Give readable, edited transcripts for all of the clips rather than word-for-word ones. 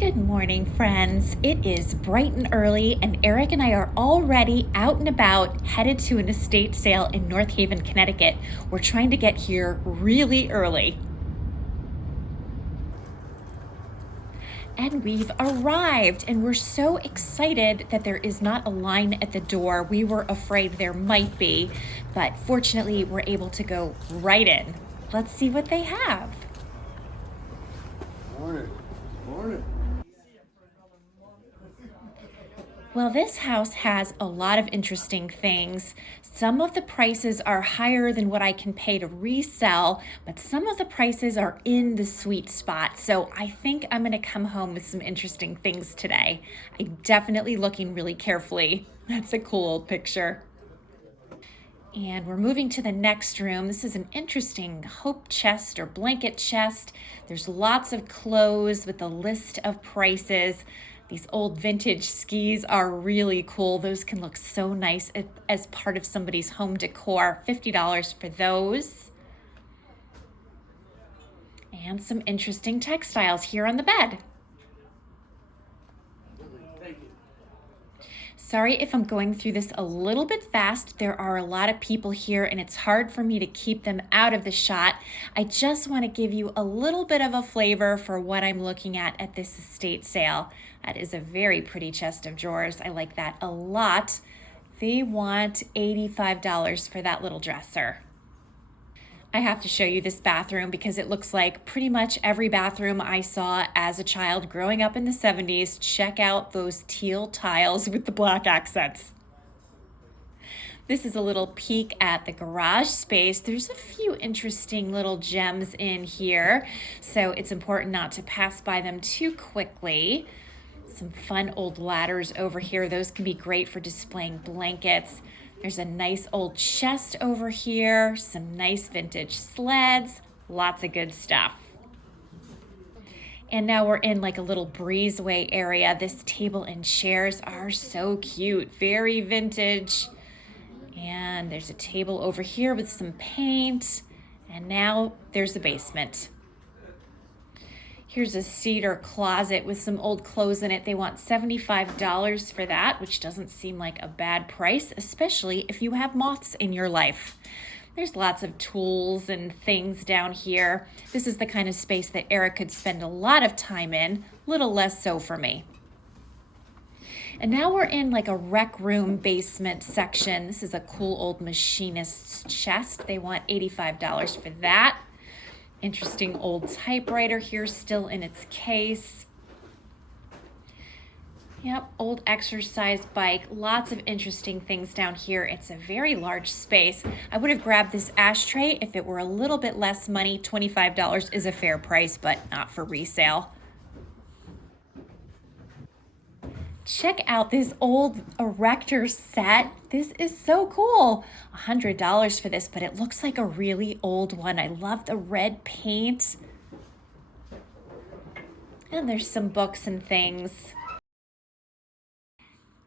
Good morning, friends. It is bright and early, and Eric and I are already out and about, headed to an estate sale in North Haven, Connecticut. We're trying to get here really early. And we've arrived, and we're so excited that there is not a line at the door. We were afraid there might be, but fortunately, we're able to go right in. Let's see what they have. Morning. Morning. Well, this house has a lot of interesting things. Some of the prices are higher than what I can pay to resell, but some of the prices are in the sweet spot. So I think I'm going to come home with some interesting things today. I'm definitely looking really carefully. That's a cool old picture. And we're moving to the next room. This is an interesting hope chest or blanket chest. There's lots of clothes with a list of prices. These old vintage skis are really cool. Those can look so nice as part of somebody's home decor. $50 for those. And some interesting textiles here on the bed. Sorry if I'm going through this a little bit fast. There are a lot of people here and it's hard for me to keep them out of the shot. I just want to give you a little bit of a flavor for what I'm looking at this estate sale. That is a very pretty chest of drawers. I like that a lot. They want $85 for that little dresser. I have to show you this bathroom because it looks like pretty much every bathroom I saw as a child growing up in the 70s. Check out those teal tiles with the black accents. This is a little peek at the garage space. There's a few interesting little gems in here, so it's important not to pass by them too quickly. Some fun old ladders over here. Those can be great for displaying blankets. There's a nice old chest over here, some nice vintage sleds, lots of good stuff. And now we're in like a little breezeway area. This table and chairs are so cute, very vintage. And there's a table over here with some paint. And now there's the basement. Here's a cedar closet with some old clothes in it. They want $75 for that, which doesn't seem like a bad price, especially if you have moths in your life. There's lots of tools and things down here. This is the kind of space that Eric could spend a lot of time in, little less so for me. And now we're in like a rec room basement section. This is a cool old machinist's chest. They want $85 for that. Interesting old typewriter here still in its case. Yep, old exercise bike. Lots of interesting things down here. It's a very large space. I would have grabbed this ashtray if it were a little bit less money. $25 is a fair price, but not for resale. Check out this old erector set. This is so cool. $100 for this, but it looks like a really old one. I love the red paint. And there's some books and things.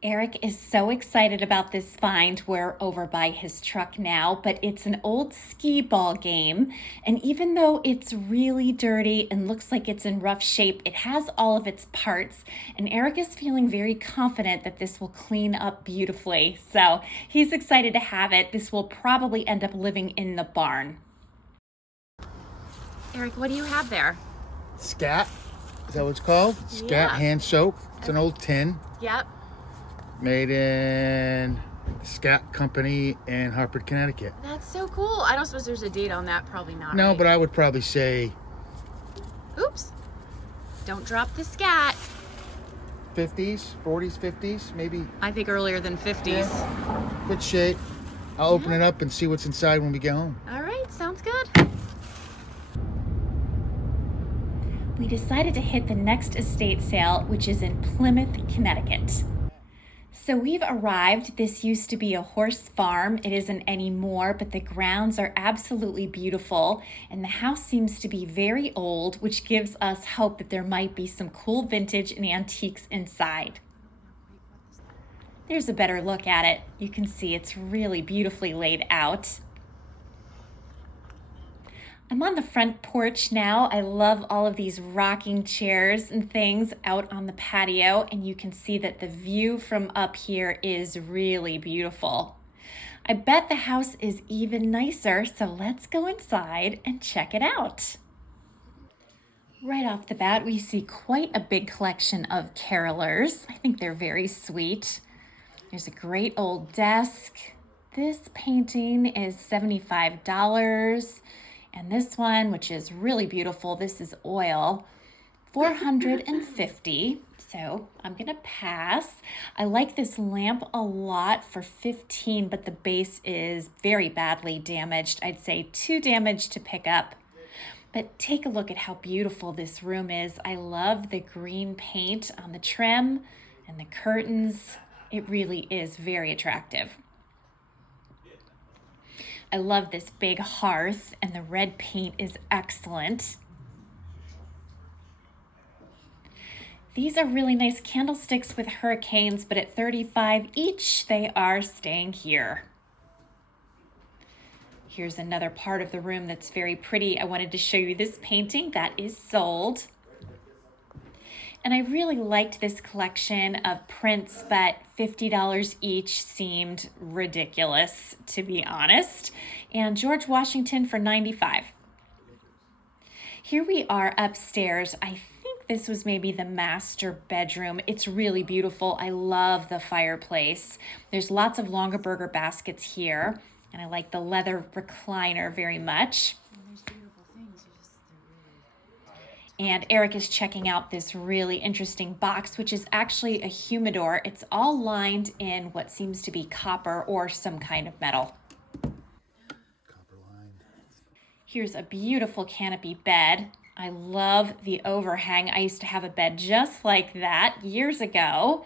Eric is so excited about this find. We're over by his truck now, but it's an old skee ball game. And even though it's really dirty and looks like it's in rough shape, it has all of its parts. And Eric is feeling very confident that this will clean up beautifully. So he's excited to have it. This will probably end up living in the barn. Eric, what do you have there? Scat. Is that what it's called? Scat Yeah. hand soap. It's an old tin. Yep. Made in Scat Company in Hartford, Connecticut. That's so cool. I don't suppose there's a date on that. Probably not. No, right? but I would probably say Oops. Don't drop the scat. 50s, 40s, 50s, maybe. I think earlier than 50s. Yeah. Good shape. I'll open it up and see what's inside when we get home. All right, sounds good. We decided to hit the next estate sale, which is in Plymouth, Connecticut. So we've arrived. This used to be a horse farm. It isn't anymore, but the grounds are absolutely beautiful. And the house seems to be very old, which gives us hope that there might be some cool vintage and antiques inside. There's a better look at it. You can see it's really beautifully laid out. I'm on the front porch now. I love all of these rocking chairs and things out on the patio, and you can see that the view from up here is really beautiful. I bet the house is even nicer, so let's go inside and check it out. Right off the bat, we see quite a big collection of carolers. I think they're very sweet. There's a great old desk. This painting is $75. And this one, which is really beautiful, this is oil, $450. So I'm gonna pass. I like this lamp a lot for $15, but the base is very badly damaged. I'd say too damaged to pick up. But take a look at how beautiful this room is. I love the green paint on the trim and the curtains. It really is very attractive. I love this big hearth, and the red paint is excellent. These are really nice candlesticks with hurricanes, but at $35 each, they are staying here. Here's another part of the room that's very pretty. I wanted to show you this painting that is sold. And I really liked this collection of prints, but $50 each seemed ridiculous, to be honest. And George Washington for $95. Here we are upstairs. I think this was maybe the master bedroom. It's really beautiful. I love the fireplace. There's lots of Longaberger baskets here, and I like the leather recliner very much. And Eric is checking out this really interesting box, which is actually a humidor. It's all lined in what seems to be copper or some kind of metal. Copper lined. Here's a beautiful canopy bed. I love the overhang. I used to have a bed just like that years ago.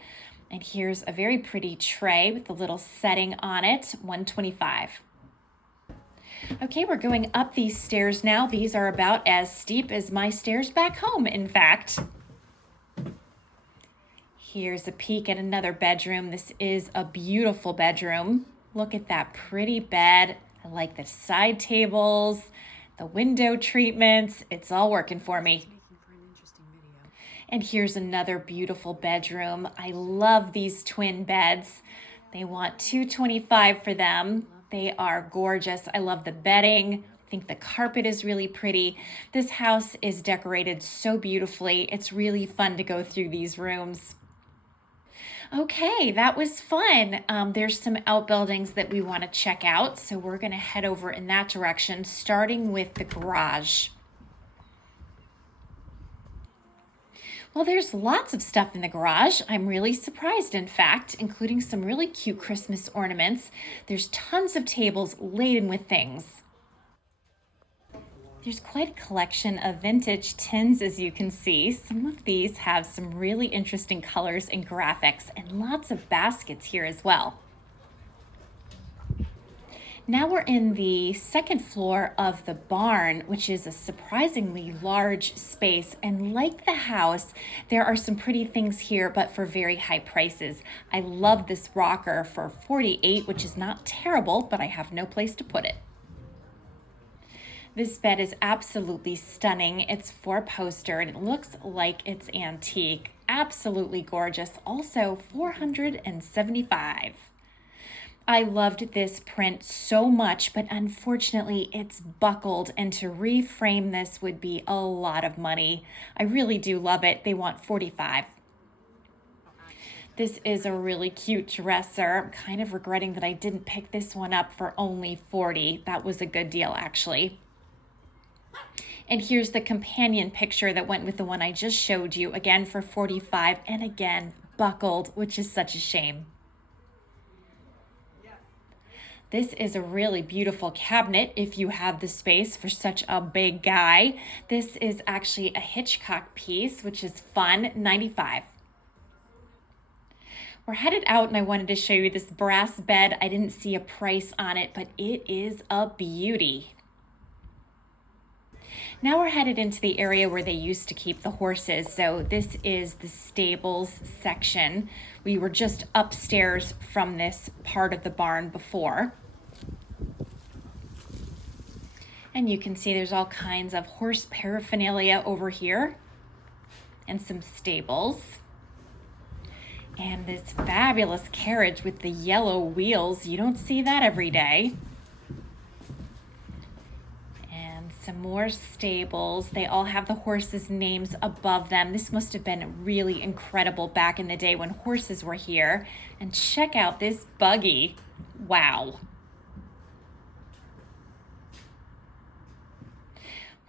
And here's a very pretty tray with a little setting on it, $125. Okay, we're going up these stairs now. These are about as steep as my stairs back home, in fact. Here's a peek at another bedroom. This is a beautiful bedroom. Look at that pretty bed. I like the side tables, the window treatments. It's all working for me. And here's another beautiful bedroom. I love these twin beds. They want $225 for them. They are gorgeous. I love the bedding. I think the carpet is really pretty. This house is decorated so beautifully. It's really fun to go through these rooms. Okay, that was fun. There's some outbuildings that we want to check out, so we're going to head over in that direction, starting with the garage. Well, there's lots of stuff in the garage. I'm really surprised, in fact, including some really cute Christmas ornaments. There's tons of tables laden with things. There's quite a collection of vintage tins, as you can see. Some of these have some really interesting colors and graphics, and lots of baskets here as well. Now we're in the second floor of the barn, which is a surprisingly large space. And like the house, there are some pretty things here, but for very high prices. I love this rocker for $48, which is not terrible, but I have no place to put it. This bed is absolutely stunning. It's 4-poster and it looks like it's antique. Absolutely gorgeous. Also $475. I loved this print so much, but unfortunately it's buckled, and to reframe this would be a lot of money. I really do love it. They want $45. This is a really cute dresser. I'm kind of regretting that I didn't pick this one up for only $40. That was a good deal, actually. And here's the companion picture that went with the one I just showed you, again for $45, and again buckled, which is such a shame. This is a really beautiful cabinet if you have the space for such a big guy. This is actually a Hitchcock piece, which is fun, $95. We're headed out and I wanted to show you this brass bed. I didn't see a price on it, but it is a beauty. Now we're headed into the area where they used to keep the horses. So this is the stables section. We were just upstairs from this part of the barn before. And you can see there's all kinds of horse paraphernalia over here and some stables. And this fabulous carriage with the yellow wheels. You don't see that every day. And some more stables. They all have the horses' names above them. This must have been really incredible back in the day when horses were here. And check out this buggy. Wow.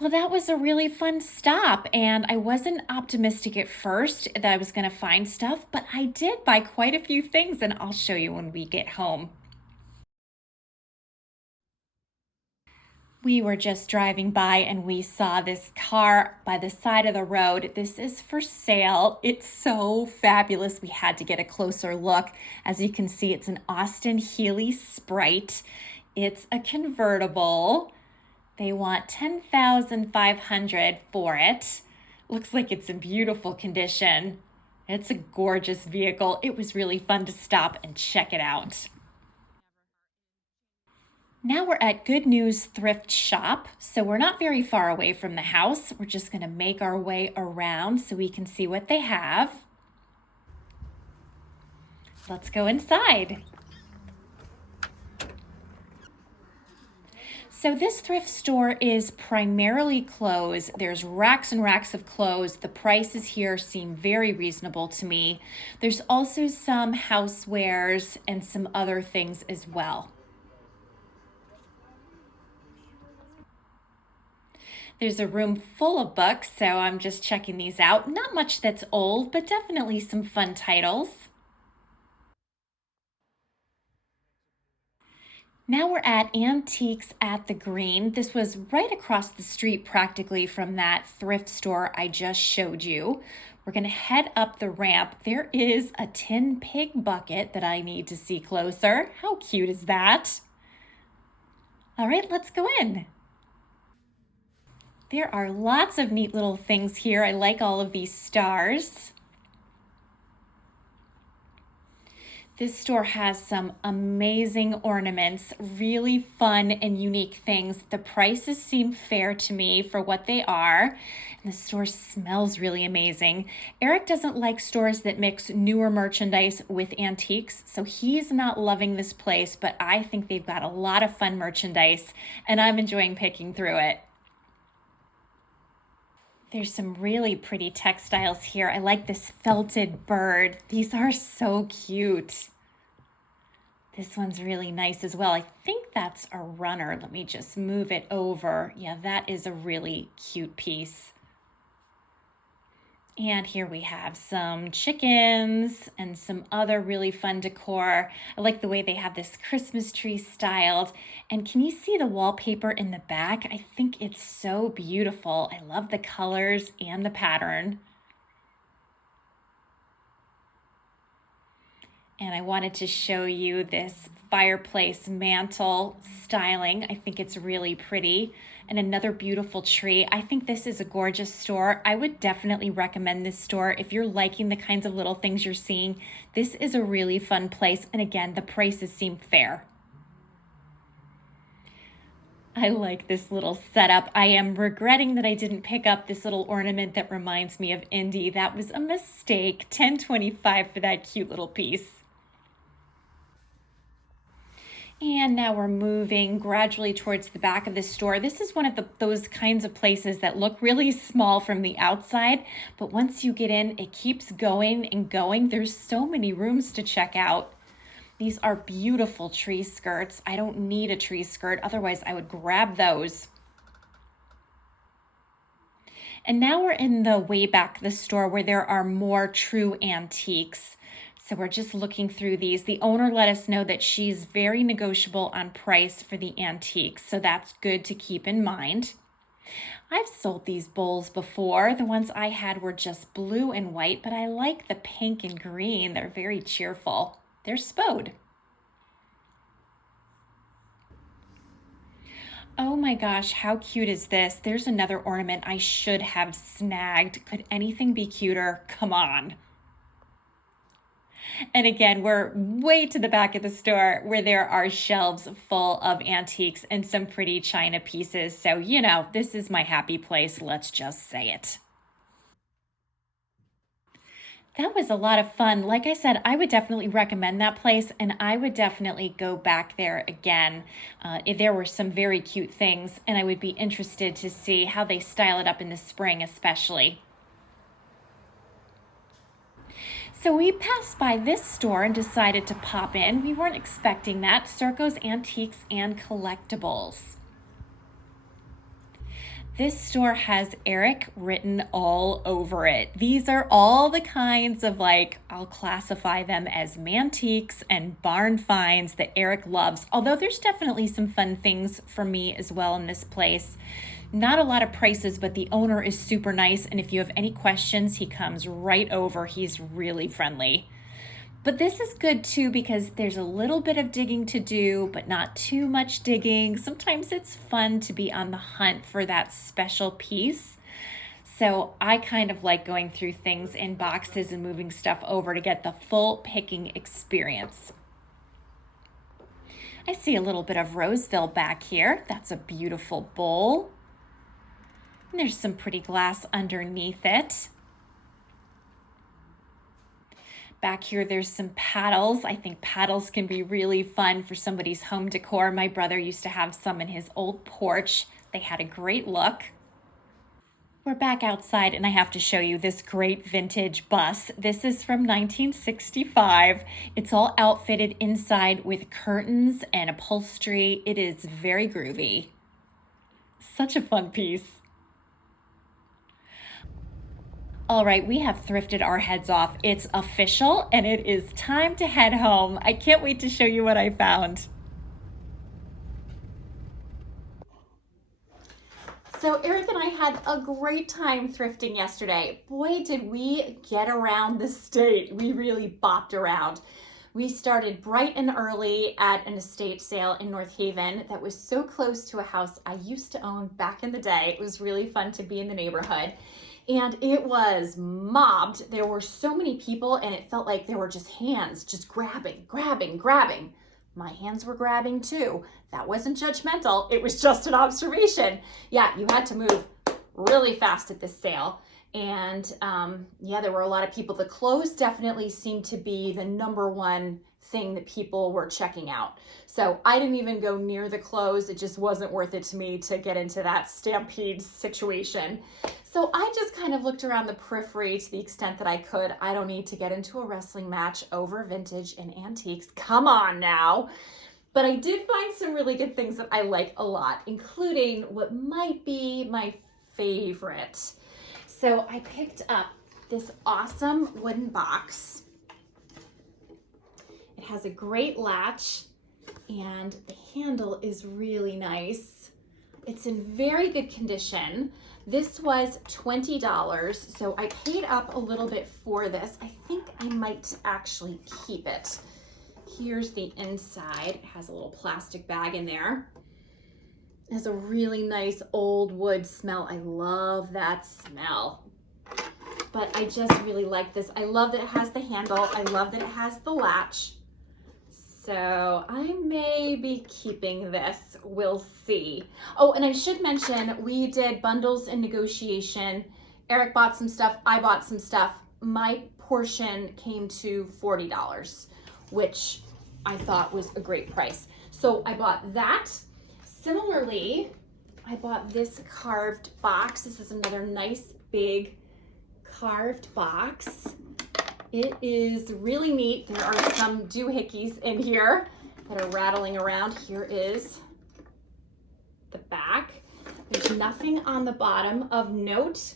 Well, that was a really fun stop, and I wasn't optimistic at first that I was going to find stuff, but I did buy quite a few things, and I'll show you when we get home. We were just driving by and we saw this car by the side of the road. This is for sale. It's so fabulous. We had to get a closer look. As you can see, it's an Austin Healey Sprite. It's a convertible. They want $10,500 for it. Looks like it's in beautiful condition. It's a gorgeous vehicle. It was really fun to stop and check it out. Now we're at Good News Thrift Shop. So we're not very far away from the house. We're just going to make our way around so we can see what they have. Let's go inside. So this thrift store is primarily clothes. There's racks and racks of clothes. The prices here seem very reasonable to me. There's also some housewares and some other things as well. There's a room full of books, so I'm just checking these out. Not much that's old, but definitely some fun titles. Now we're at Antiques at the Green. This was right across the street practically from that thrift store I just showed you. We're gonna head up the ramp. There is a tin pig bucket that I need to see closer. How cute is that? All right, let's go in. There are lots of neat little things here. I like all of these stars. This store has some amazing ornaments, really fun and unique things. The prices seem fair to me for what they are. And the store smells really amazing. Eric doesn't like stores that mix newer merchandise with antiques, so he's not loving this place, but I think they've got a lot of fun merchandise, and I'm enjoying picking through it. There's some really pretty textiles here. I like this felted bird. These are so cute. This one's really nice as well. I think that's a runner. Let me just move it over. Yeah, that is a really cute piece. And here we have some chickens and some other really fun decor. I like the way they have this Christmas tree styled. And can you see the wallpaper in the back? I think it's so beautiful. I love the colors and the pattern. And I wanted to show you this fireplace mantle styling. I think it's really pretty. And another beautiful tree. I think this is a gorgeous store. I would definitely recommend this store if you're liking the kinds of little things you're seeing. This is a really fun place. And again, the prices seem fair. I like this little setup. I am regretting that I didn't pick up this little ornament that reminds me of Indy. That was a mistake. $10.25 for that cute little piece. And now we're moving gradually towards the back of the store. This is one of those kinds of places that look really small from the outside, but once you get in, it keeps going and going. There's so many rooms to check out. These are beautiful tree skirts. I don't need a tree skirt, otherwise I would grab those. And now we're in the way back of the store where there are more true antiques. So we're just looking through these. The owner let us know that she's very negotiable on price for the antiques, so that's good to keep in mind. I've sold these bowls before. The ones I had were just blue and white, but I like the pink and green. They're very cheerful. They're Spode. Oh my gosh, how cute is this? There's another ornament I should have snagged. Could anything be cuter? Come on. And again, we're way to the back of the store where there are shelves full of antiques and some pretty china pieces. So, you know, this is my happy place. Let's just say it. That was a lot of fun. Like I said, I would definitely recommend that place and I would definitely go back there again. There were some very cute things, and I would be interested to see how they style it up in the spring, especially. So we passed by this store and decided to pop in. We weren't expecting that. Sirko's Antiques and Collectibles. This store has Eric written all over it. These are all the kinds of, like, I'll classify them as mantiques and barn finds that Eric loves. Although there's definitely some fun things for me as well in this place. Not a lot of prices, but the owner is super nice. And if you have any questions, he comes right over. He's really friendly. But this is good too because there's a little bit of digging to do, but not too much digging. Sometimes it's fun to be on the hunt for that special piece. So I kind of like going through things in boxes and moving stuff over to get the full picking experience. I see a little bit of Roseville back here. That's a beautiful bowl. And there's some pretty glass underneath it. Back here, there's some paddles. I think paddles can be really fun for somebody's home decor. My brother used to have some in his old porch. They had a great look. We're back outside and I have to show you this great vintage bus. This is from 1965. It's all outfitted inside with curtains and upholstery. It is very groovy. Such a fun piece. All right, we have thrifted our heads off. It's official and it is time to head home. I can't wait to show you what I found. So Eric and I had a great time thrifting yesterday. Boy, did we get around the state. We really bopped around. We started bright and early at an estate sale in North Haven that was so close to a house I used to own back in the day. It was really fun to be in the neighborhood. And it was mobbed. There were so many people and it felt like there were just hands just grabbing. My hands were grabbing too. That wasn't judgmental. It was just an observation. Yeah, you had to move really fast at this sale. And yeah, there were a lot of people. The clothes definitely seemed to be the number one thing that people were checking out. So I didn't even go near the clothes. It just wasn't worth it to me to get into that stampede situation. So I just kind of looked around the periphery to the extent that I could. I don't need to get into a wrestling match over vintage and antiques. Come on now. But I did find some really good things that I like a lot, including what might be my favorite. So I picked up this awesome wooden box. It has a great latch and the handle is really nice. It's in very good condition. This was $20, so I paid up a little bit for this. I think I might actually keep it. Here's the inside. It has a little plastic bag in there. It has a really nice old wood smell. I love that smell. But I just really like this. I love that it has the handle. I love that it has the latch. So I may be keeping this. We'll see. Oh, and I should mention, we did bundles and negotiation. Eric bought some stuff. I bought some stuff. My portion came to $40, which I thought was a great price. So I bought that. Similarly, I bought this carved box. This is another nice big carved box. It is really neat. There are some doohickeys in here that are rattling around. Here is the back. There's nothing on the bottom of note.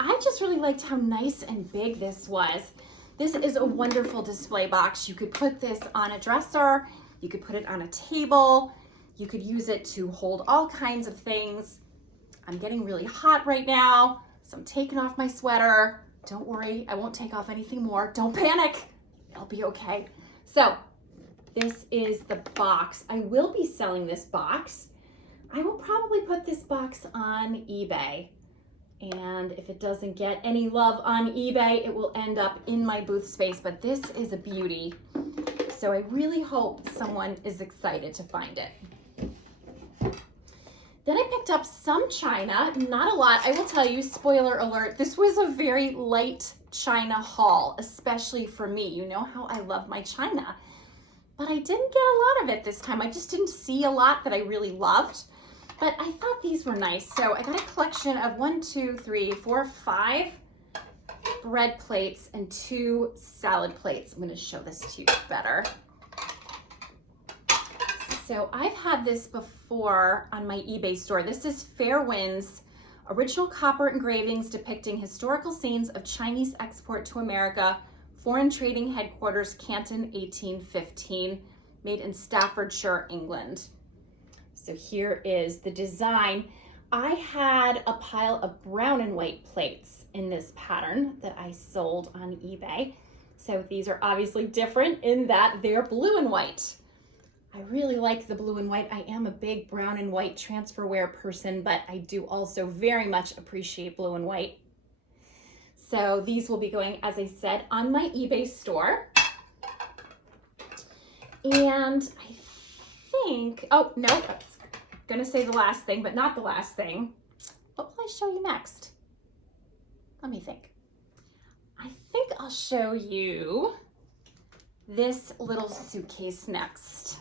I just really liked how nice and big this was. This is a wonderful display box. You could put this on a dresser. You could put it on a table. You could use it to hold all kinds of things. I'm getting really hot right now, so I'm taking off my sweater. Don't worry, I won't take off anything more. Don't panic, it'll be okay. So this is the box. I will be selling this box. I will probably put this box on eBay. And if it doesn't get any love on eBay, it will end up in my booth space, but this is a beauty. So I really hope someone is excited to find it. Then I picked up some china, not a lot. I will tell you, spoiler alert, this was a very light china haul, especially for me. You know how I love my china, but I didn't get a lot of it this time. I just didn't see a lot that I really loved, but I thought these were nice. So I got a collection of 5 bread plates and 2 salad plates. I'm gonna show this to you better. So I've had this before on my eBay store. This is Fairwind's original copper engravings depicting historical scenes of Chinese export to America, foreign trading headquarters, Canton, 1815, made in Staffordshire, England. So here is the design. I had a pile of brown and white plates in this pattern that I sold on eBay. So these are obviously different in that they're blue and white. I really like the blue and white. I am a big brown and white transferware person, but I do also very much appreciate blue and white. So these will be going, as I said, on my eBay store. And I think, oh no, I was gonna say the last thing, but not the last thing. What will I show you next? Let me think. I think I'll show you this little suitcase next.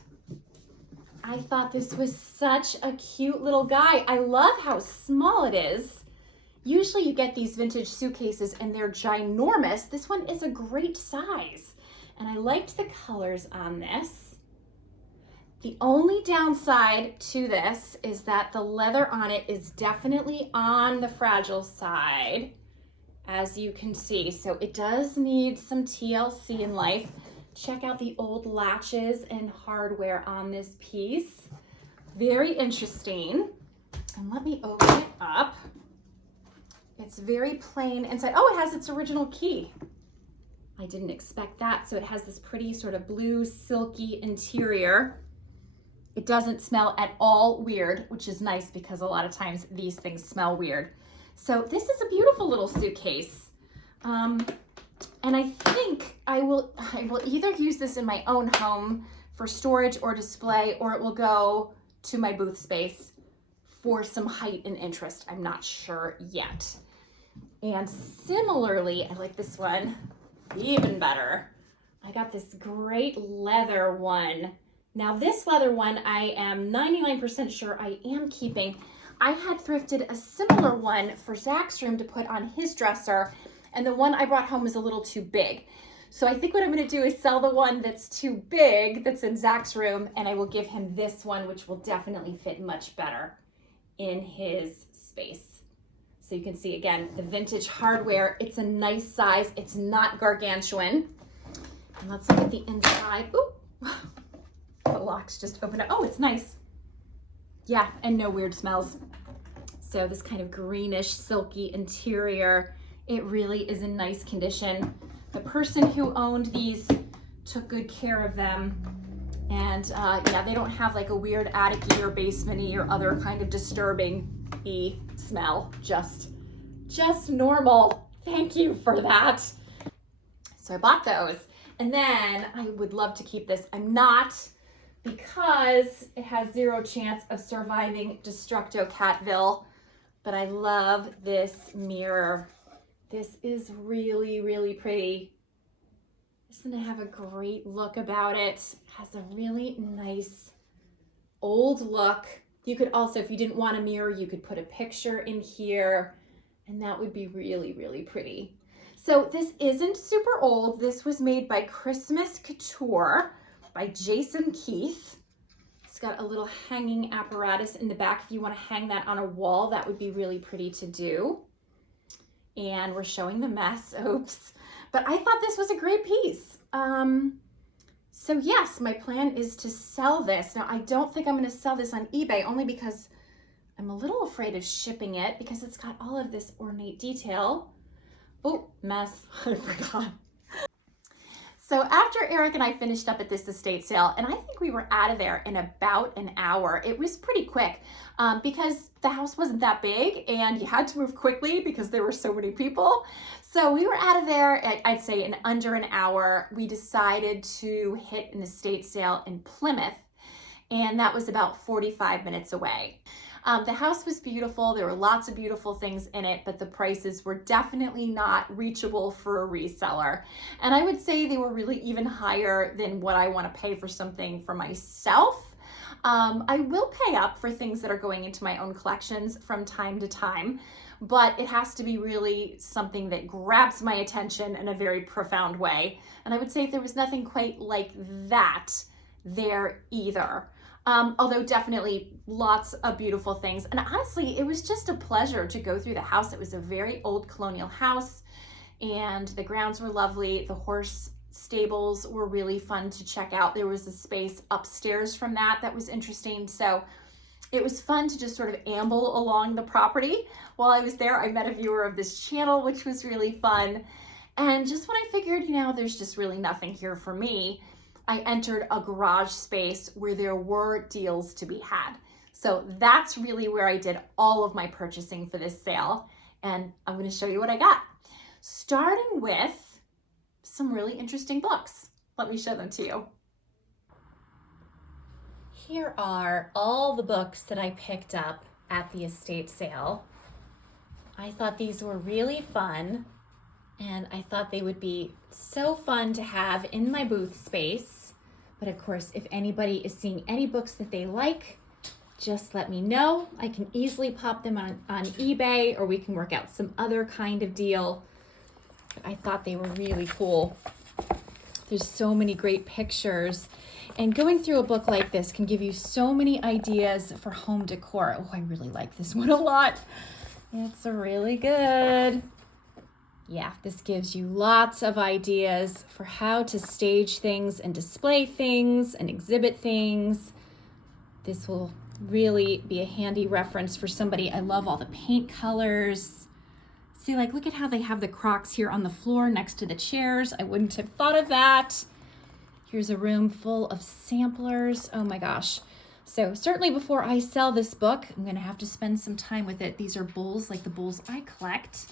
I thought this was such a cute little guy. I love how small it is. Usually you get these vintage suitcases and they're ginormous. This one is a great size. And I liked the colors on this. The only downside to this is that the leather on it is definitely on the fragile side, as you can see. So it does need some TLC in life. Check out the old latches and hardware on this piece. Very interesting. And let me open it up. It's very plain inside. Oh, it has its original key. I didn't expect that. So it has this pretty sort of blue silky interior. It doesn't smell at all weird, which is nice because a lot of times these things smell weird. So this is a beautiful little suitcase. And I think I will either use this in my own home for storage or display, or it will go to my booth space for some height and interest. I'm not sure yet. And similarly, I like this one even better. I got this great leather one. Now this leather one, I am 99% sure I am keeping. I had thrifted a similar one for Zach's room to put on his dresser, and the one I brought home is a little too big. So I think what I'm gonna do is sell the one that's too big, that's in Zach's room, and I will give him this one, which will definitely fit much better in his space. So you can see, again, the vintage hardware. It's a nice size. It's not gargantuan. And let's look at the inside. Ooh, the locks just opened up. Oh, it's nice. Yeah, and no weird smells. So this kind of greenish, silky interior. It really is in nice condition. The person who owned these took good care of them. And yeah, they don't have like a weird attic-y or basement-y or other kind of disturbing-y smell. Just normal. Thank you for that. So I bought those. And then I would love to keep this. I'm not, because it has 0 chance of surviving Destructo Catville, but I love this mirror. This is really, really pretty. Doesn't it have a great look about it? It has a really nice old look. You could also, if you didn't want a mirror, you could put a picture in here, and that would be really, really pretty. So this isn't super old. This was made by Christmas Couture by Jason Keith. It's got a little hanging apparatus in the back. If you want to hang that on a wall, that would be really pretty to do. And we're showing the mess, oops. But I thought this was a great piece. So yes, my plan is to sell this. Now, I don't think I'm gonna sell this on eBay, only because I'm a little afraid of shipping it because it's got all of this ornate detail. Oh, mess, I forgot. So after Eric and I finished up at this estate sale, and I think we were out of there in about an hour. It was pretty quick because the house wasn't that big and you had to move quickly because there were so many people. So we were out of there, I'd say in under an hour. We decided to hit an estate sale in Plymouth, and that was about 45 minutes away. The house was beautiful. There were lots of beautiful things in it, but the prices were definitely not reachable for a reseller. And I would say they were really even higher than what I want to pay for something for myself. I will pay up for things that are going into my own collections from time to time, but it has to be really something that grabs my attention in a very profound way. And I would say there was nothing quite like that there either. Although definitely lots of beautiful things. And honestly, it was just a pleasure to go through the house. It was a very old colonial house and the grounds were lovely. The horse stables were really fun to check out. There was a space upstairs from that was interesting. So it was fun to just sort of amble along the property. While I was there, I met a viewer of this channel, which was really fun. And just when I figured, there's just really nothing here for me, I entered a garage space where there were deals to be had. So that's really where I did all of my purchasing for this sale. And I'm going to show you what I got. Starting with some really interesting books. Let me show them to you. Here are all the books that I picked up at the estate sale. I thought these were really fun, and I thought they would be so fun to have in my booth space. But of course, if anybody is seeing any books that they like, just let me know. I can easily pop them on eBay, or we can work out some other kind of deal. But I thought they were really cool. There's so many great pictures. And going through a book like this can give you so many ideas for home decor. Oh, I really like this one a lot. It's really good. Yeah, this gives you lots of ideas for how to stage things and display things and exhibit things. This will really be a handy reference for somebody. I love all the paint colors. See, look at how they have the Crocs here on the floor next to the chairs. I wouldn't have thought of that. Here's a room full of samplers. Oh my gosh. So certainly before I sell this book, I'm gonna have to spend some time with it. These are bowls, like the bowls I collect.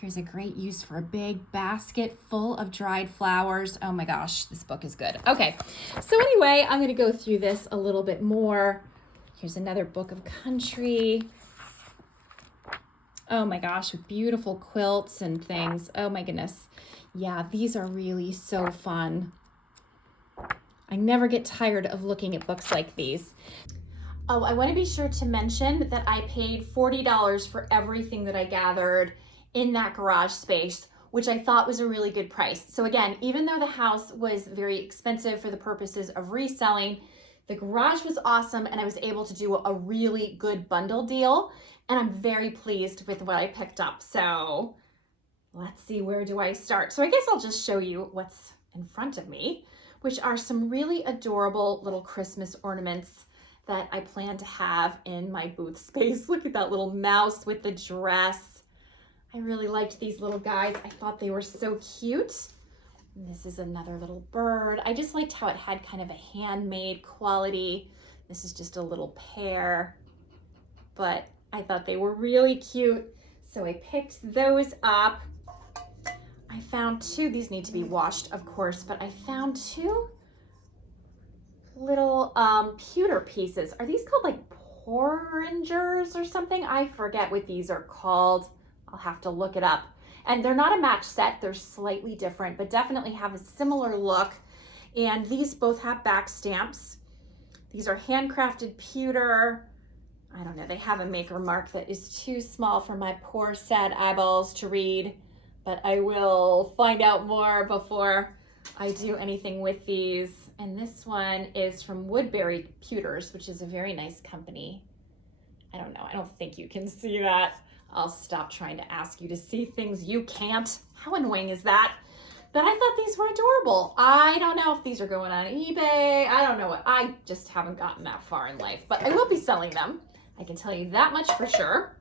Here's a great use for a big basket full of dried flowers. Oh my gosh, this book is good. Okay, so anyway, I'm gonna go through this a little bit more. Here's another book of country. Oh my gosh, with beautiful quilts and things. Oh my goodness. Yeah, these are really so fun. I never get tired of looking at books like these. Oh, I want to be sure to mention that I paid $40 for everything that I gathered in that garage space, which I thought was a really good price. So again, even though the house was very expensive for the purposes of reselling, the garage was awesome and I was able to do a really good bundle deal. And I'm very pleased with what I picked up. So let's see, where do I start? So I guess I'll just show you what's in front of me, which are some really adorable little Christmas ornaments that I plan to have in my booth space. Look at that little mouse with the dress. I really liked these little guys. I thought they were so cute. And this is another little bird. I just liked how it had kind of a handmade quality. This is just a little pair, but I thought they were really cute. So I picked those up. I found two, these need to be washed, of course, but I found two little pewter pieces. Are these called like porringers or something? I forget what these are called. I'll have to look it up. And they're not a match set, they're slightly different, but definitely have a similar look. And these both have back stamps. These are handcrafted pewter. I don't know, they have a maker mark that is too small for my poor sad eyeballs to read, but I will find out more before I do anything with these. And this one is from Woodbury Pewters, which is a very nice company. I don't know, I don't think you can see that. I'll stop trying to ask you to see things you can't. How annoying is that? But I thought these were adorable. I don't know if these are going on eBay. I don't know what. I just haven't gotten that far in life, but I will be selling them. I can tell you that much for sure.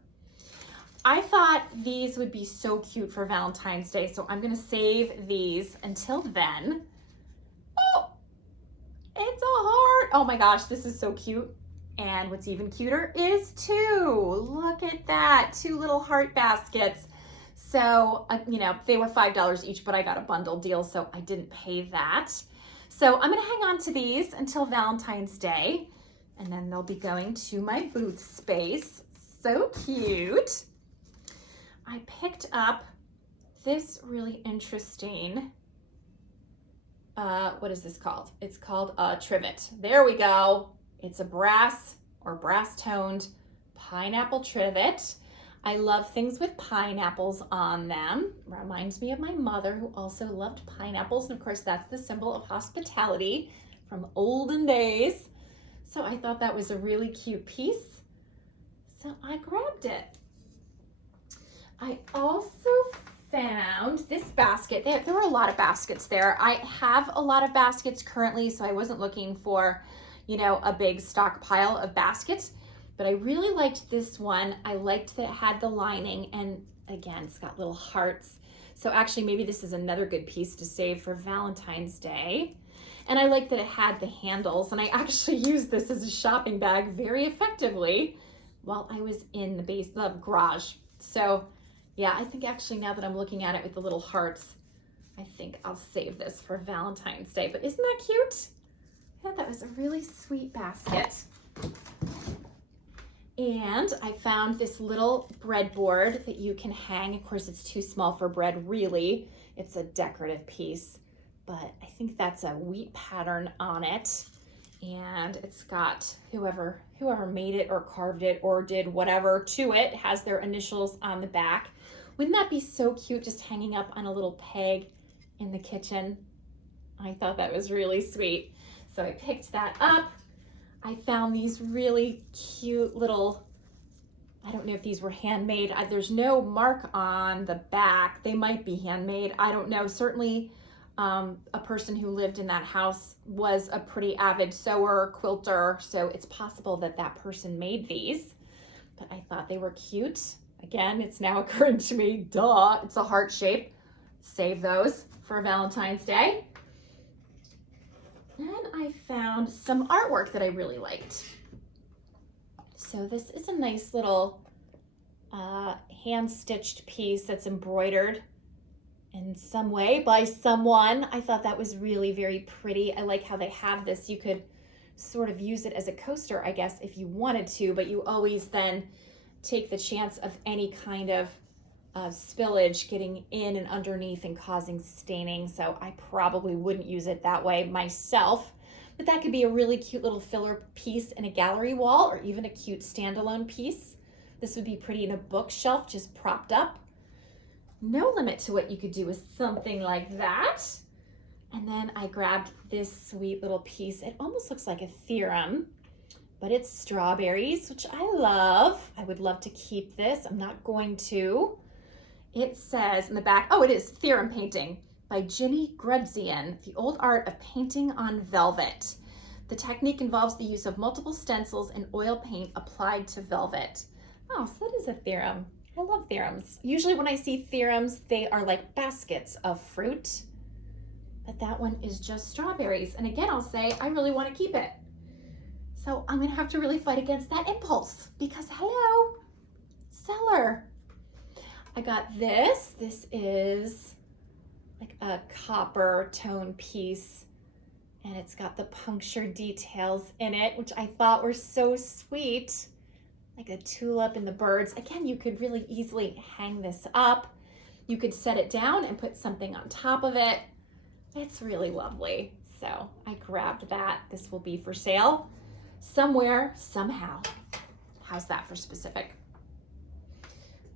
I thought these would be so cute for Valentine's Day, so I'm gonna save these until then. Oh, it's a heart. Oh my gosh, this is so cute. And what's even cuter is two. Look at that, two little heart baskets. So, you know, they were $5 each, but I got a bundle deal, so I didn't pay that. So I'm gonna hang on to these until Valentine's Day, and then they'll be going to my booth space. So cute. I picked up this really interesting, what is this called? It's called a trivet. There we go. It's a brass or brass toned pineapple trivet. I love things with pineapples on them. Reminds me of my mother, who also loved pineapples. And of course, that's the symbol of hospitality from olden days. So I thought that was a really cute piece. So I grabbed it. I also found this basket. There were a lot of baskets there. I have a lot of baskets currently, so I wasn't looking for, you know, a big stockpile of baskets. But I really liked this one. I liked that it had the lining, and again, it's got little hearts. So actually, maybe this is another good piece to save for Valentine's Day. And I like that it had the handles, and I actually used this as a shopping bag very effectively while I was in the garage. So yeah, I think actually now that I'm looking at it with the little hearts, I think I'll save this for Valentine's Day. But isn't that cute? I thought that was a really sweet basket. And I found this little breadboard that you can hang. Of course, it's too small for bread, really. It's a decorative piece, but I think that's a wheat pattern on it. And it's got whoever made it or carved it or did whatever to it has their initials on the back. Wouldn't that be so cute, just hanging up on a little peg in the kitchen? I thought that was really sweet. So I picked that up. I found these really cute little, I don't know if these were handmade. There's no mark on the back. They might be handmade. I don't know. Certainly a person who lived in that house was a pretty avid sewer, quilter, so it's possible that that person made these. But I thought they were cute. Again, it's now occurring to me, duh, it's a heart shape. Save those for Valentine's Day. And I found some artwork that I really liked. So this is a nice little hand-stitched piece that's embroidered in some way by someone. I thought that was really very pretty. I like how they have this. You could sort of use it as a coaster, I guess, if you wanted to, but you always then take the chance of any kind of spillage getting in and underneath and causing staining. So I probably wouldn't use it that way myself, but that could be a really cute little filler piece in a gallery wall, or even a cute standalone piece. This would be pretty in a bookshelf, just propped up. No limit to what you could do with something like that. And then I grabbed this sweet little piece. It almost looks like a theorem, but it's strawberries, which I love. I would love to keep this. I'm not going to. It says in the back, oh, it is Theorem Painting by Ginny Grudzian, the old art of painting on velvet. The technique involves the use of multiple stencils and oil paint applied to velvet. Oh, so that is a theorem. I love theorems. Usually when I see theorems, they are like baskets of fruit, but that one is just strawberries. And again, I'll say, I really want to keep it. So I'm gonna have to really fight against that impulse because hello, seller. I got this. This is like a copper tone piece, and it's got the puncture details in it, which I thought were so sweet. Like a tulip and the birds. Again, you could really easily hang this up. You could set it down and put something on top of it. It's really lovely. So I grabbed that. This will be for sale somewhere, somehow. How's that for specific?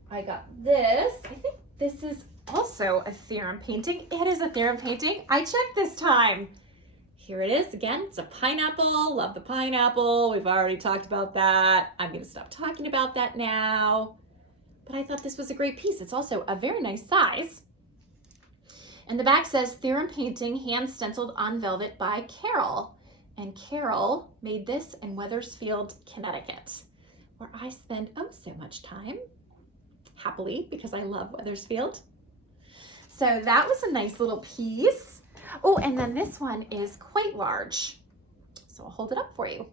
I got this. I think this is also a theorem painting. It is a theorem painting. I checked this time. Here it is again. It's a pineapple. Love the pineapple. We've already talked about that. I'm going to stop talking about that now. But I thought this was a great piece. It's also a very nice size. And the back says Theorem Painting, hand stenciled on velvet by Carol. And Carol made this in Wethersfield, Connecticut, where I spend oh so much time. happily because I love Wethersfield. So that was a nice little piece. Oh, and then this one is quite large. So I'll hold it up for you.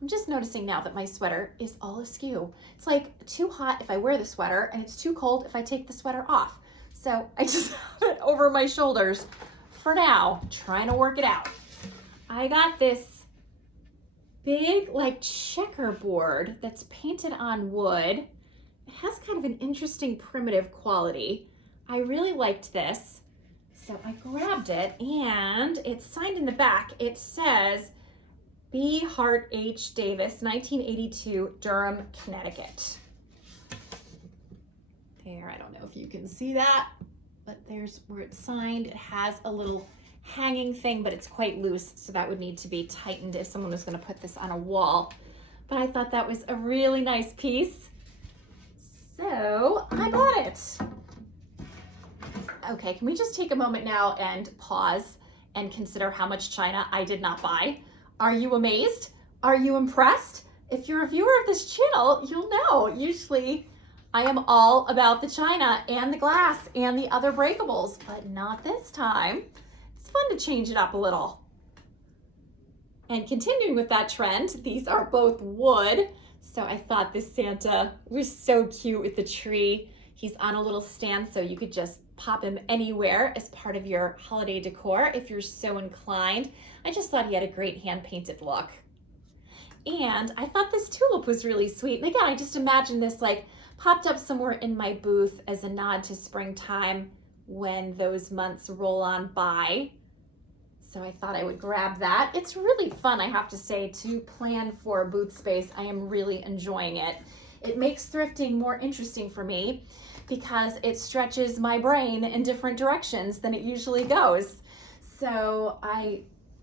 I'm just noticing now that my sweater is all askew. It's like too hot if I wear the sweater and it's too cold if I take the sweater off. So I just have it over my shoulders for now, trying to work it out. I got this big like checkerboard that's painted on wood. It has kind of an interesting primitive quality. I really liked this. So I grabbed it and it's signed in the back. It says B. Hart H. Davis, 1982, Durham, Connecticut. There, I don't know if you can see that, but there's where it's signed. It has a little hanging thing, but it's quite loose, so that would need to be tightened if someone was going to put this on a wall. But I thought that was a really nice piece, so I bought it. Okay, can we just take a moment now and pause and consider how much china I did not buy? Are you amazed? Are you impressed? If you're a viewer of this channel, you'll know. Usually I am all about the china and the glass and the other breakables, but not this time. It's fun to change it up a little. And continuing with that trend, these are both wood. So I thought this Santa was so cute with the tree. He's on a little stand, so you could just pop him anywhere as part of your holiday decor if you're so inclined. I just thought he had a great hand-painted look. And I thought this tulip was really sweet. And again, I just imagined this like popped up somewhere in my booth as a nod to springtime when those months roll on by. So I thought I would grab that. It's really fun, I have to say, to plan for booth space. I am really enjoying it. It makes thrifting more interesting for me because it stretches my brain in different directions than it usually goes. So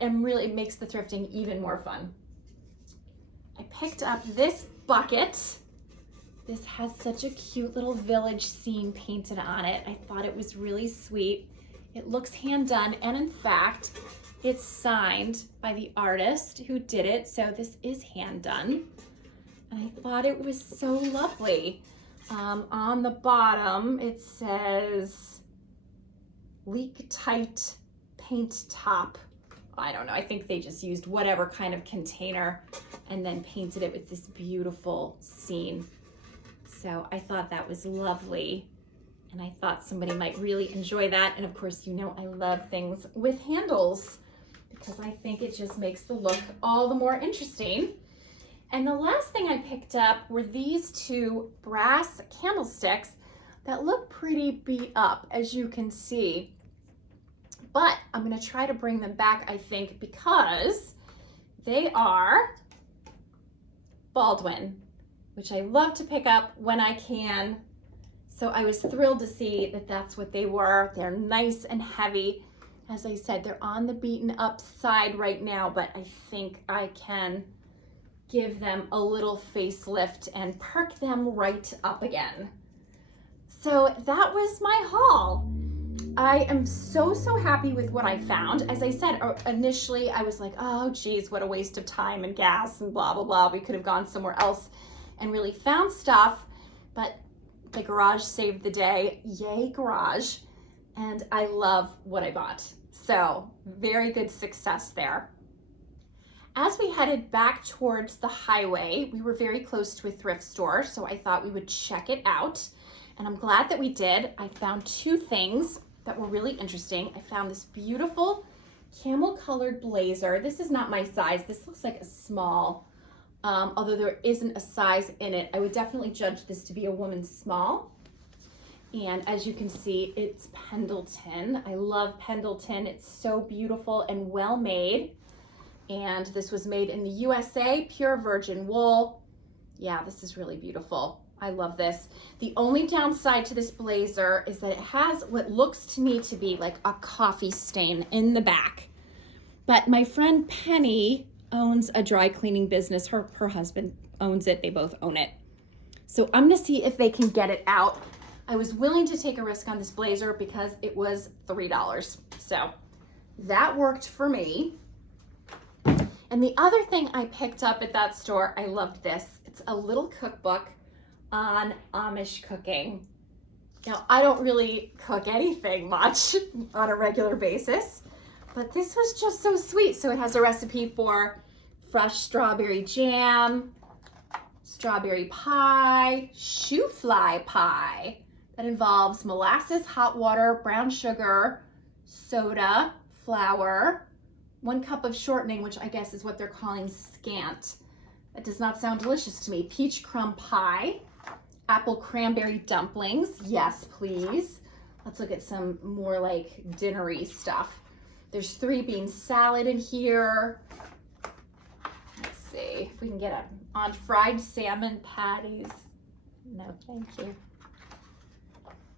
it makes the thrifting even more fun. I picked up this bucket. This has such a cute little village scene painted on it. I thought it was really sweet. It looks hand done, and in fact, it's signed by the artist who did it, so this is hand done. And I thought it was so lovely. On the bottom, it says leak tight paint top. I don't know, I think they just used whatever kind of container and then painted it with this beautiful scene. So I thought that was lovely. And I thought somebody might really enjoy that. And of course, you know, I love things with handles because I think it just makes the look all the more interesting. And the last thing I picked up were these two brass candlesticks that look pretty beat up, as you can see. But I'm gonna try to bring them back, I think, because they are Baldwin, which I love to pick up when I can. So I was thrilled to see that that's what they were. They're nice and heavy. As I said, they're on the beaten up side right now, but I think I can give them a little facelift and perk them right up again. So that was my haul. I am so happy with what I found. As I said, initially I was like, oh geez, what a waste of time and gas and blah, blah, blah. We could have gone somewhere else and really found stuff, but the garage saved the day. Yay, garage. And I love what I bought. So very good success there. As we headed back towards the highway, we were very close to a thrift store, so I thought we would check it out. And I'm glad that we did. I found two things that were really interesting. I found this beautiful camel colored blazer. This is not my size. This looks like a small, although there isn't a size in it. I would definitely judge this to be a woman's small. And as you can see, it's Pendleton. I love Pendleton. It's so beautiful and well made. And this was made in the USA, pure virgin wool. Yeah, this is really beautiful. I love this. The only downside to this blazer is that it has what looks to me to be like a coffee stain in the back. But my friend Penny owns a dry cleaning business. Her husband owns it. They both own it. So I'm gonna see if they can get it out. I was willing to take a risk on this blazer because it was $3. So that worked for me. And the other thing I picked up at that store, I loved this. It's a little cookbook on Amish cooking. Now, I don't really cook anything much on a regular basis, but this was just so sweet. So it has a recipe for fresh strawberry jam, strawberry pie, shoe fly pie that involves molasses, hot water, brown sugar, soda, flour, 1 cup of shortening, which I guess is what they're calling scant. That does not sound delicious to me. Peach crumb pie, apple cranberry dumplings. Yes, please. Let's look at some more like dinnery stuff. There's 3 bean salad in here. Let's see if we can get on fried salmon patties. No, thank you.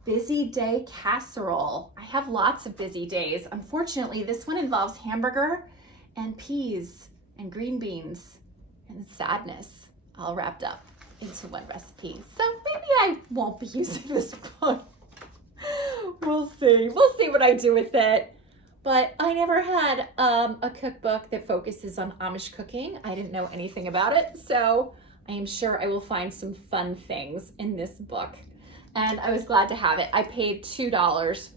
Busy day casserole. I have lots of busy days. Unfortunately, this one involves hamburger and peas and green beans and sadness all wrapped up into one recipe. So maybe I won't be using this book. We'll see. We'll see what I do with it. But I never had a cookbook that focuses on Amish cooking. I didn't know anything about it, so I am sure I will find some fun things in this book. And I was glad to have it. I paid $2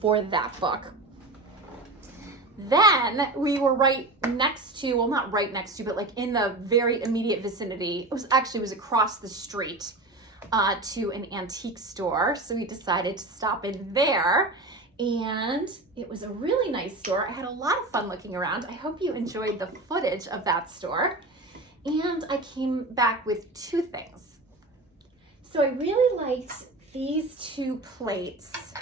for that book. Then we were right next to, well, not right next to, but like in the very immediate vicinity. It was across the street to an antique store. So we decided to stop in there. And it was a really nice store. I had a lot of fun looking around. I hope you enjoyed the footage of that store. And I came back with 2 things. So I really liked these 2 plates.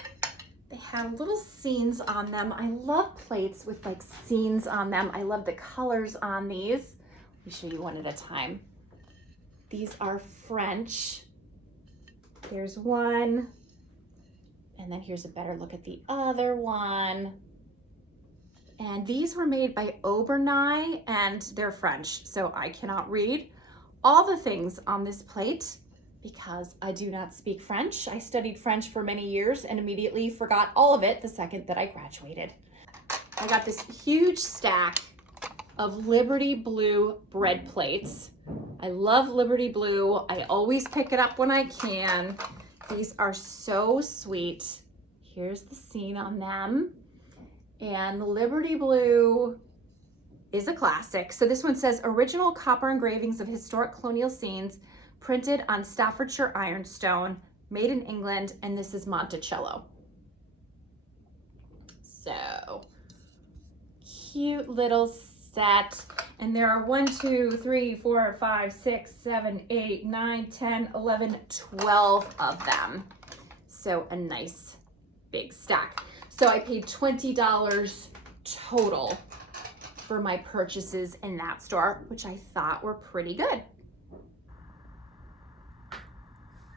They have little scenes on them. I love plates with like scenes on them. I love the colors on these. Let me show you one at a time. These are French. There's one. And then here's a better look at the other one. And these were made by Aubernay and they're French, so I cannot read all the things on this plate because I do not speak French. I studied French for many years and immediately forgot all of it the second that I graduated. I got this huge stack of Liberty Blue bread plates. I love Liberty Blue. I always pick it up when I can. These are so sweet. Here's the scene on them. And Liberty Blue is a classic. So this one says, original copper engravings of historic colonial scenes printed on Staffordshire ironstone, made in England, and this is Monticello. So, cute little set. And there are 1, 2, 3, 4, 5, 6, 7, 8, 9, 10, 11, 12 of them. So a nice big stack. So I paid $20 total for my purchases in that store, which I thought were pretty good.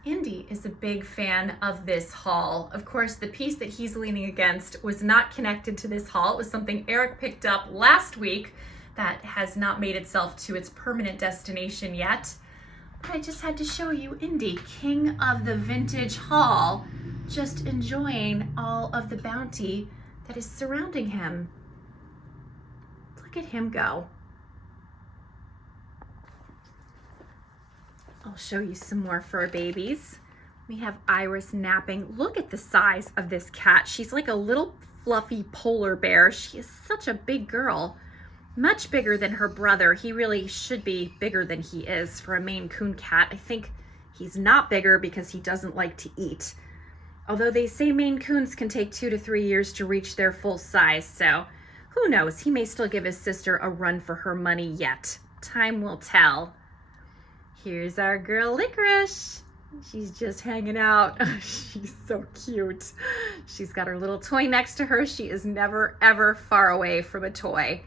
Andy is a big fan of this haul. Of course, the piece that he's leaning against was not connected to this haul. It was something Eric picked up last week that has not made itself to its permanent destination yet. I just had to show you Indy, king of the vintage haul, just enjoying all of the bounty that is surrounding him. Look at him go. I'll show you some more fur babies. We have Iris napping. Look at the size of this cat. She's like a little fluffy polar bear. She is such a big girl. Much bigger than her brother. He really should be bigger than he is for a Maine Coon cat. I think he's not bigger because he doesn't like to eat. Although they say Maine Coons can take 2 to 3 years to reach their full size, so who knows? He may still give his sister a run for her money yet. Time will tell. Here's our girl Licorice. She's just hanging out. She's so cute. She's got her little toy next to her. She is never, ever far away from a toy.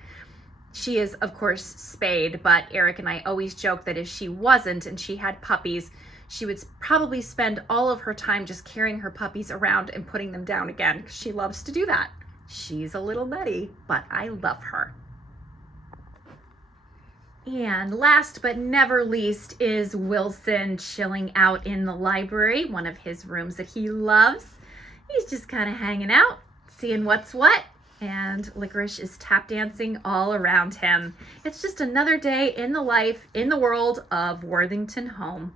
She is, of course, spayed, but Eric and I always joke that if she wasn't and she had puppies, she would probably spend all of her time just carrying her puppies around and putting them down again, because she loves to do that. She's a little nutty, but I love her. And last but never least is Wilson chilling out in the library, one of his rooms that he loves. He's just kind of hanging out, seeing what's what, and Licorice is tap dancing all around him. It's just another day in the life, in the world of Worthington Home.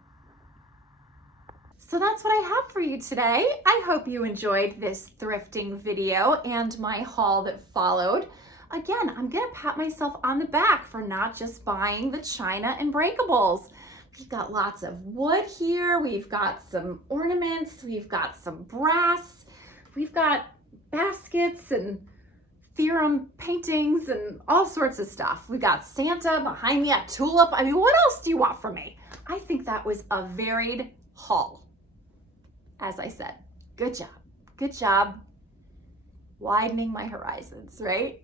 So that's what I have for you today. I hope you enjoyed this thrifting video and my haul that followed. Again, I'm gonna pat myself on the back for not just buying the china and breakables. We've got lots of wood here. We've got some ornaments. We've got some brass. We've got baskets and theorem paintings and all sorts of stuff. We got Santa behind me, a tulip. I mean, what else do you want from me? I think that was a varied haul. As I said, good job. Good job widening my horizons, right?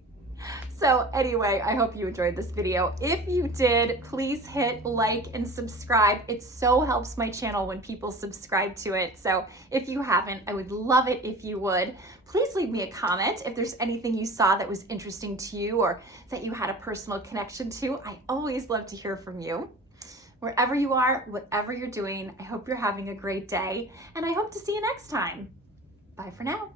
So anyway, I hope you enjoyed this video. If you did, please hit like and subscribe. It so helps my channel when people subscribe to it. So if you haven't, I would love it if you would. Please leave me a comment if there's anything you saw that was interesting to you or that you had a personal connection to. I always love to hear from you. Wherever you are, whatever you're doing, I hope you're having a great day, and I hope to see you next time. Bye for now.